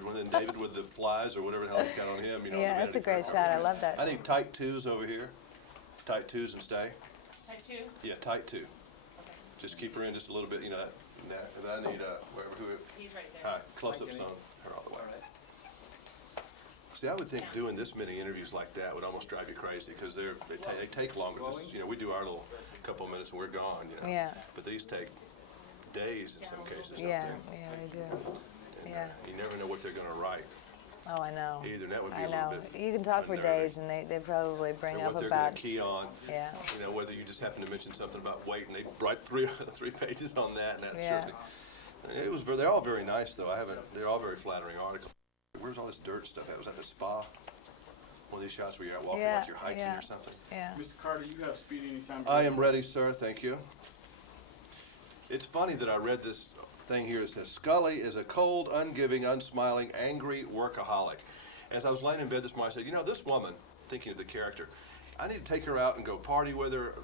weird one. And David with the flies or whatever the hell he's got on him. You know, Yeah, that's a great shot. I love that. I need tight twos over here. Tight twos and stay. Type 2? Yeah, tight two. Okay. Just keep her in just a little bit, you know. And I need who. He's right there. All right, close-ups on her all the way. See, I would think doing this many interviews like that would almost drive you crazy because they take longer. This, you know, we do our little couple of minutes and we're gone. You know. Yeah. But these take days in some cases. Yeah, don't they? yeah, they do. And, Yeah. You never know what they're going to write. Oh, I know. Either that would be I a little know. bit You can talk for unnerving. days, and they probably bring Or up what they're going about. to key on. Yeah. You know, whether you just happen to mention something about weight and they write three pages on that, and that Yeah. certainly. It was. They're all very nice, though. They're all very flattering articles. Where's all this dirt stuff at? Was that the spa? One of these shots where you're out walking like you're hiking or something? Yeah. Mr. Carter, you have speed anytime. I am ready, sir. Thank you. It's funny that I read this thing here. It says, Scully is a cold, ungiving, unsmiling, angry workaholic. As I was laying in bed this morning, I said, you know, this woman, thinking of the character, I need to take her out and go party with her,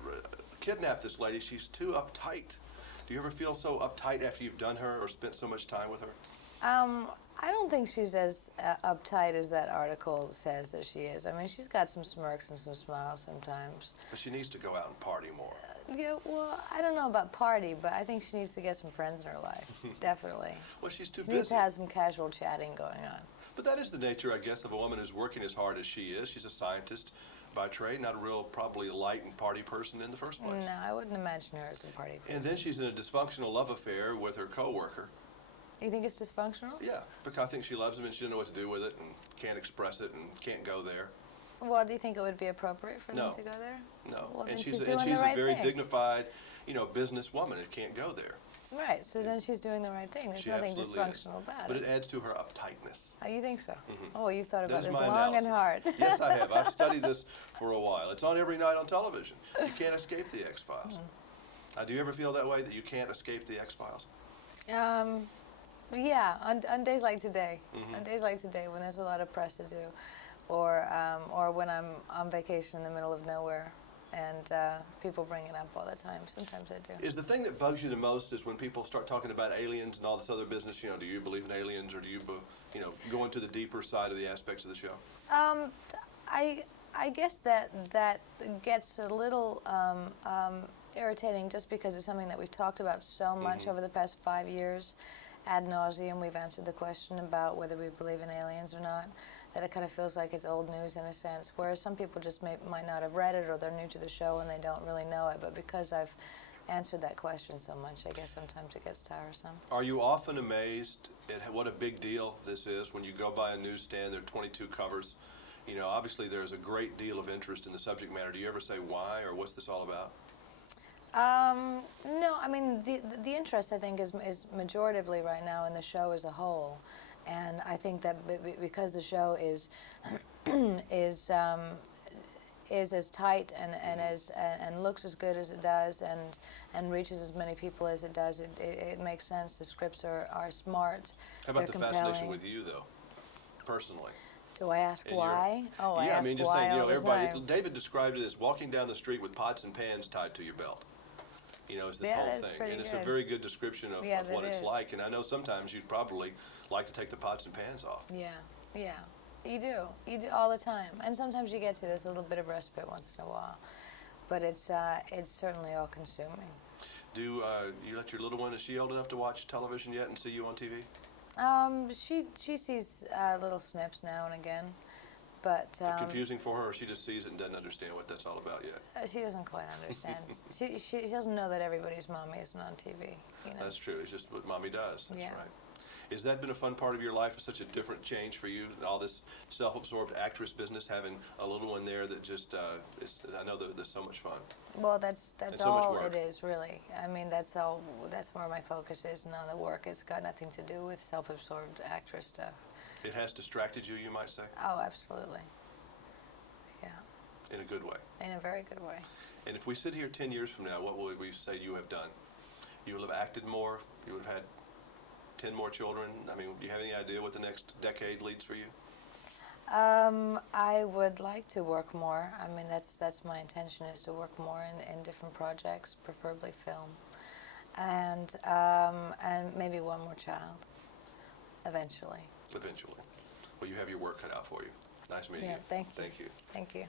kidnap this lady. She's too uptight. Do you ever feel so uptight after you've done her or spent so much time with her? I don't think she's as uptight as that article says that she is. I mean, she's got some smirks and some smiles sometimes. But she needs to go out and party more. Yeah, well, I don't know about party, but I think she needs to get some friends in her life. Definitely. Well, she's too She needs busy. to have some casual chatting going on. But that is the nature, I guess, of a woman who's working as hard as she is. She's a scientist by trade, not a real, probably light and party person in the first place. No, I wouldn't imagine her as a party person. And then she's in a dysfunctional love affair with her coworker. You think it's dysfunctional? Yeah, because I think she loves him and she doesn't know what to do with it and can't express it and can't go there. Well, do you think it would be appropriate for No. them to go there? No, Well, and then she's doing a the right very thing. dignified, you know, business woman and can't go there. Right, so then she's doing the right thing. There's She nothing absolutely is. dysfunctional about But it. it adds to her uptightness. Oh, you think so? Mhm. Oh, you've thought about That is this my long and hard. analysis. Yes, I have. I've studied this for a while. It's on every night on television. You can't escape the X-Files. Do you ever feel that way, that you can't escape the X-Files? Yeah, on days like today. Mhm. On days like today when there's a lot of press to do, or when I'm on vacation in the middle of nowhere and people bring it up all the time. Sometimes I do. Is the thing that bugs you the most is when people start talking about aliens and all this other business, you know, do you believe in aliens or do you, you know, go into the deeper side of the aspects of the show? I guess that gets a little irritating just because it's something that we've talked about so much over the past 5 years. Ad nauseum, we've answered the question about whether we believe in aliens or not, that it kind of feels like it's old news in a sense, whereas some people just might not have read it or they're new to the show and they don't really know it, but because I've answered that question so much, I guess sometimes it gets tiresome. Are you often amazed at what a big deal this is when you go by a newsstand, there are 22 covers? You know, obviously there's a great deal of interest in the subject matter. Do you ever say why or what's this all about? No, I mean, the interest, I think, is majoritively right now in the show as a whole. And I think that because the show is as tight and looks as good as it does and reaches as many people as it does, it makes sense. The scripts are smart. How about the they're fascination compelling. with you, though, personally? Do I ask And why? Oh, I yeah, ask I mean, just why saying, you know, all the everybody. time. David described it as walking down the street with pots and pans tied to your belt. You know, it's this Yeah, whole that's thing, pretty and it's a good. very good description of Yeah, what that it's is. like. And I know sometimes you'd probably like to take the pots and pans off. Yeah, yeah. You do all the time, and sometimes you get to this a little bit of respite once in a while, but it's certainly all-consuming. Do you let your little one? Is she old enough to watch television yet and see you on TV? She sees little snips now and again, but Is it confusing for her, or she just sees it and doesn't understand what that's all about yet? she doesn't quite understand. she doesn't know that everybody's mommy isn't on TV. You know? That's true. It's just what mommy does. That's Yeah. right. Has that been a fun part of your life? Such a different change for you, all this self-absorbed actress business, having a little one there that just I know that there's so much fun. Well, that's And so much all work. it is, really. I mean, that's where my focus is, not the work. It's got nothing to do with self-absorbed actress stuff. It has distracted you, you might say, Oh, absolutely. Yeah, in a good way. in a very good way. And if we sit here 10 years from now, what would we say you have done? You will have acted more. You would have had 10 more children. I mean, do you have any idea what the next decade leads for you? I would like to work more. I mean, that's my intention, is to work more in different projects, preferably film, and maybe one more child, eventually. eventually. Well, you have your work cut out for you. Nice meeting Yeah, you. thank you. Thank you. Thank you.